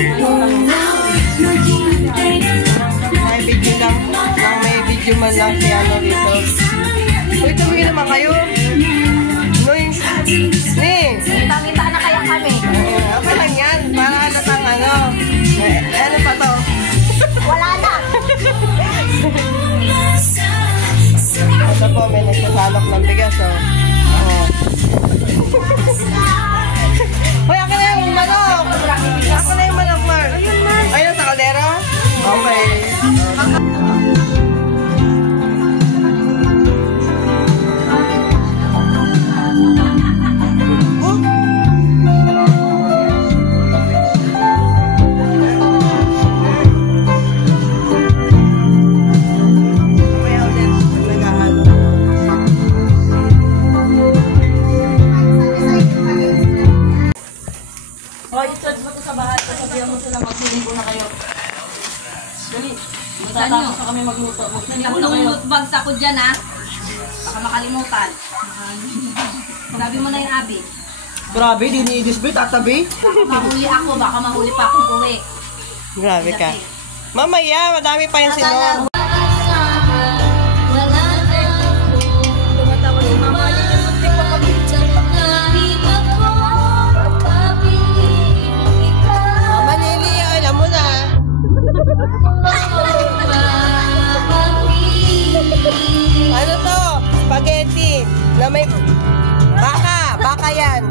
May video lang. May video man lang si ano dito. Uy, tumingin naman kayo. Tangita na kaya kami. Okay lang yan. Para natang ano. Ano pa to? Wala na. Ito po, may nagsasalok ng bigas, oh. Hoy, ako na yung manok! Ako na yung manok, Mar. Ayun, sa kaldera? Okay. Matapos na kami magluto. Mag-bags ako dyan, ha? Baka makalimutan. Sabi mo na yung Abi. Grabe, dinidisbit, tatabi. Mahuli ako, baka mahuli pa akong uwi. Grabe ka. Mamaya, madami pa yung sinom. Ano to? Spaghetti na may baka yan.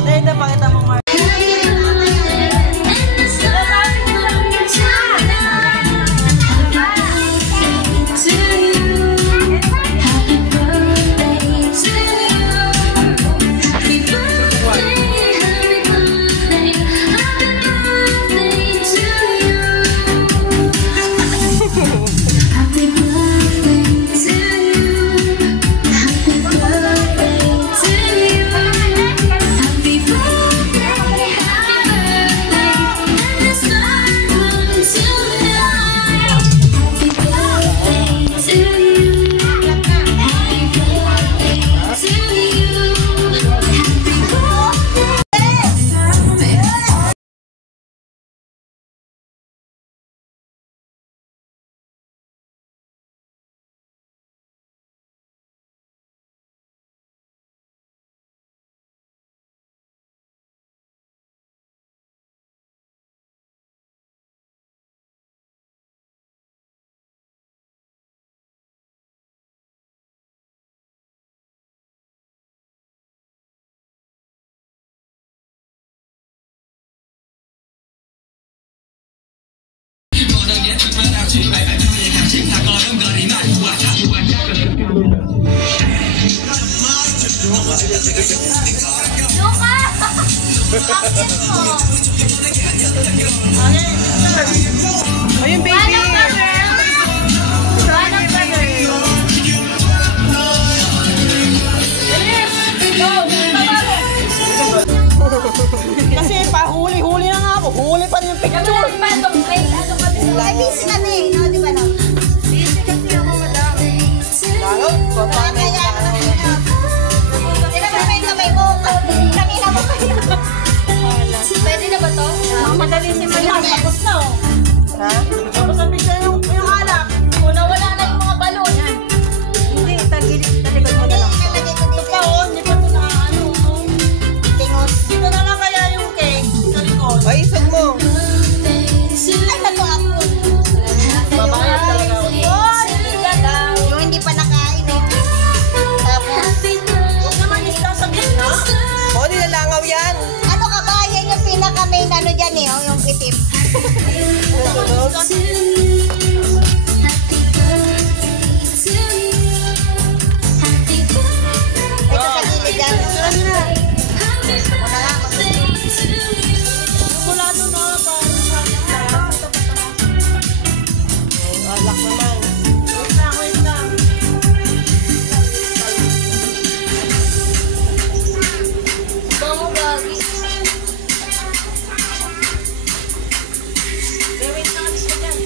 Dahil na pakita mo, Mark. Ayun, baby! Kasi pahuli-huli na nga ako. Huli pa rin yung picture. Ay, busy kami, no? Di ba, no? Busy kasi ako, madam. Lalo? Paano yung kamay mo. Kanina mo kayo. Pwede na ba to? Madali si Malang. Tapos na, oh. Ha? Tapos ang picture yung alak. Una, wala na yung mga balon. Hindi, talikod mo na lang. Ito pa, oh. Hindi pa ito na, ano, tingos. Dito na lang kaya yung cake sa likod. Ay, isog mo. Ay, bato ako. Babayad talaga ako. Yung hindi pa nakain, eh. Tapos, huwag naman isasagin, ha? Oo, nilalangaw yan. ano ka ba? Yan yung pinaka-main ano dyan, eh. Oh, yung itim. Ito sa gilid dyan. Wala nga. Mula doon na. Alak naman. Wait lang. Bango, gagi. Wait lang, alis ka dyan.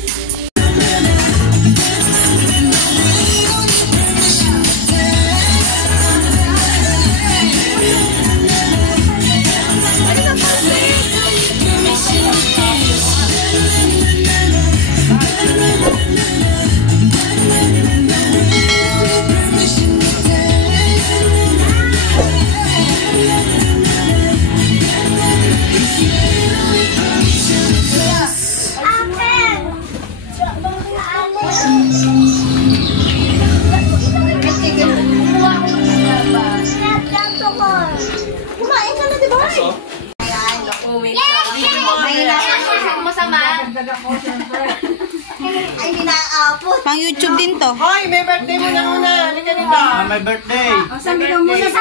Ay, minaapot. Pang YouTube din to. Hoy, may birthday mo na muna. Halika dito. My birthday. Pamayusin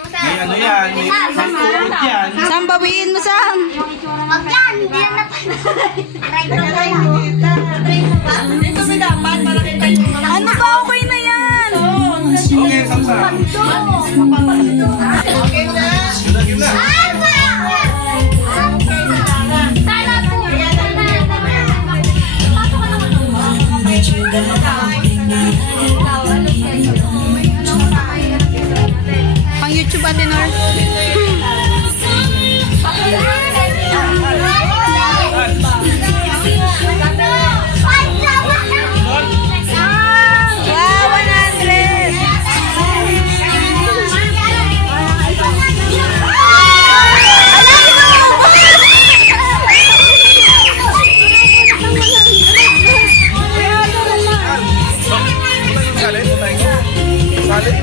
mo sa. May ano yan, may tuod yan. Sam, bawiin mo, Sam. Wag yan, hindi yan napanood. Try ko na lang. Dito may dapat para kita yung mga... Ano ba? Okay na yan. Okay, Samsa. Okay na. Give na. Pang YouTube, Ate Nor. Wow, 100. Salit, salit.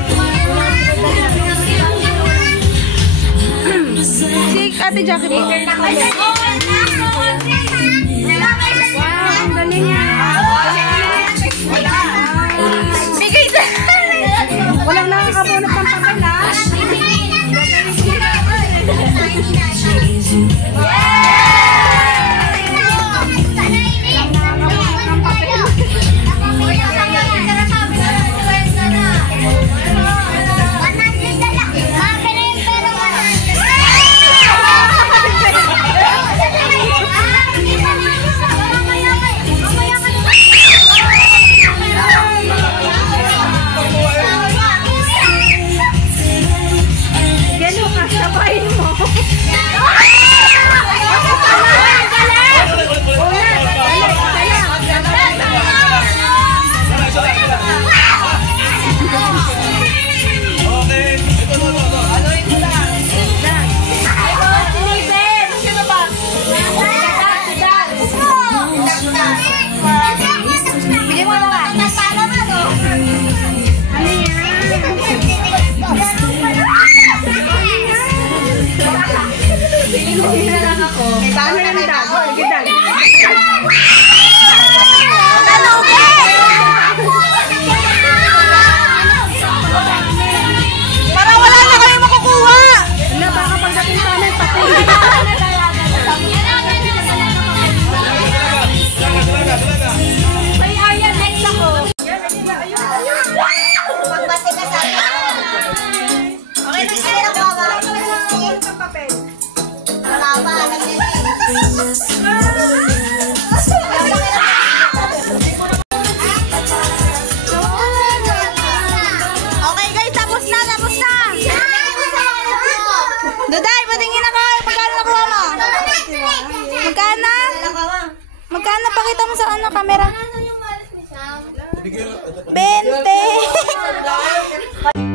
Si Ate Jackie po. Bigay sa... Walang nakakabunot ng papel, ha? Para wala na kami makukuha. Wala, baka pagdating sa amin, pati. Ay, ayan, next ako. Magbati ka sa akin. Okay, nagkaya na ba? Wala pa, Okay guys, tapos na, tapos na. Duday, patingin ako. Magkano nakuha mo? Magkano? Magkano? Pakita mo sa ano, camera. 20.